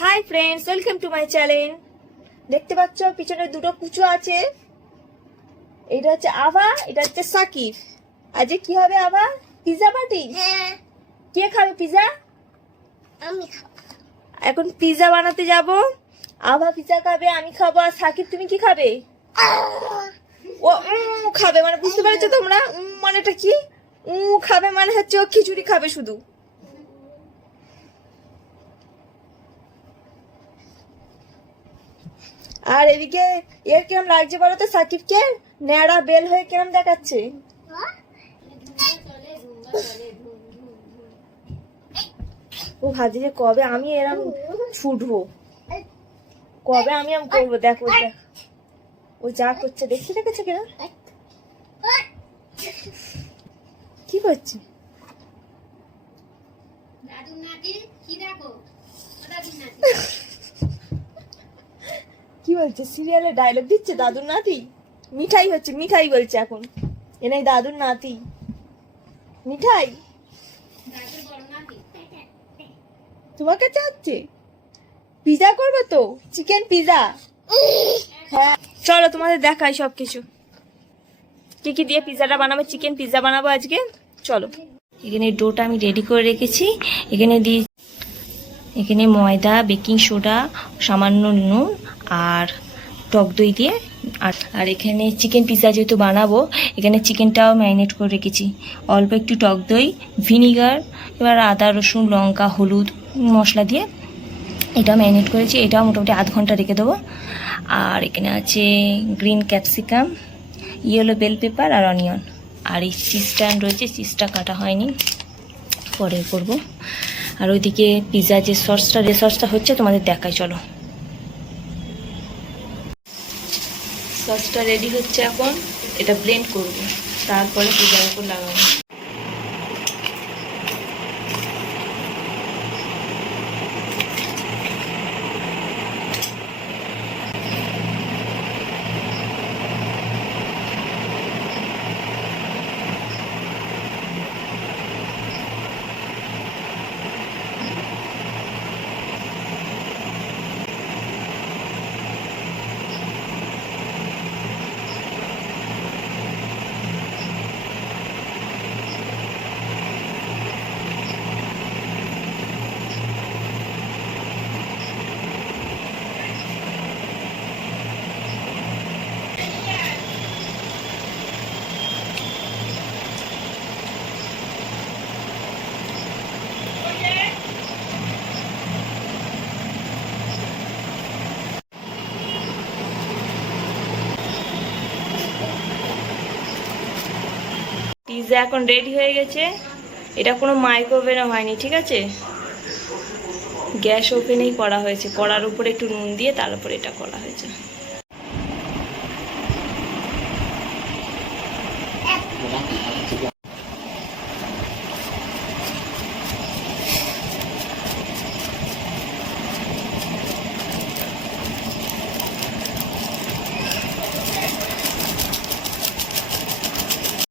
Hi friends, welcome to my channel. দেখতে পাচ্ছ পিছনে দুটো কুচো আছে। এটা হচ্ছে আভা, এটা হচ্ছে সাকিব। আজকে কি হবে আভা? Pizza party? হ্যাঁ, কে খাবে পিজা? আমি খাবো। এখন পিজা বানাতে যাব। আভা পিজা খাবে, আমি খাবো। আর সাকিব তুমি কি খাবে? ও খাবে মানে বুঝতে পারছো তোমরা? মানেটা কি? খাবে মানে হচ্ছে ও খিচুড়ি খাবে শুধু। আর এদিকে এর কিরম লাগছে বলো তো সাকিবকে? ন্যাড়া বেল হয়ে কিরম দেখাচ্ছে। ও ভাবছে যে কবে আমি এরম ছুটবো, কবে আমি করবো। দেখো ও যা করছে দেখতে দেখেছে কিনা, কি করছে? কি বলছে? সিরিয়ালে ডায়লগ দিচ্ছে দাদুর নাতি। মিঠাই হচ্ছে, মিঠাই বলছে এখন। এনাই দাদুর নাতি মিঠাই। তোমাকে চাচ্ছে পিজা করবে তো? Chicken pizza? হ্যাঁ চলো তোমাদের দেখাই সবকিছু কি কি দিয়ে পিজাটা বানাবো। চিকেন পিজা বানাবো আজকে, চলো। এখানে ডোটা আমি রেডি করে রেখেছি। এখানে ময়দা, বেকিং সোডা, সামান্য নুন আর টক দই দিয়ে আর এখানে চিকেন পিজা যেহেতু বানাবো, এখানে চিকেনটাও ম্যারিনেট করে রেখেছি। অল্প একটু টক দই, ভিনিগার, এবার আদা রসুন লঙ্কা হলুদ মশলা দিয়ে এটা ম্যারিনেট করেছি। এটাও মোটামুটি আধ ঘন্টা রেখে দেবো। আর এখানে আছে green capsicum, yellow bell pepper আর অনিয়ন। আর এই চিজটা রয়েছে, চিজটা কাটা হয়নি, পরে করব। আর ওইদিকে পিজা যে সসটা হচ্ছে তোমাদের দেখাই, চলো। সসটা রেডি হচ্ছে এখন, এটা ব্লেন্ড করব, তারপরে পিজার উপর লাগাবো। পিজা এখন রেডি হয়ে গেছে। এটা কোনো মাইক্রোওভেনও হয়নি, ঠিক আছে? গ্যাস ওভেনেই করা হয়েছে। কড়ার উপরে একটু নুন দিয়ে তার উপরে এটা করা হয়েছে।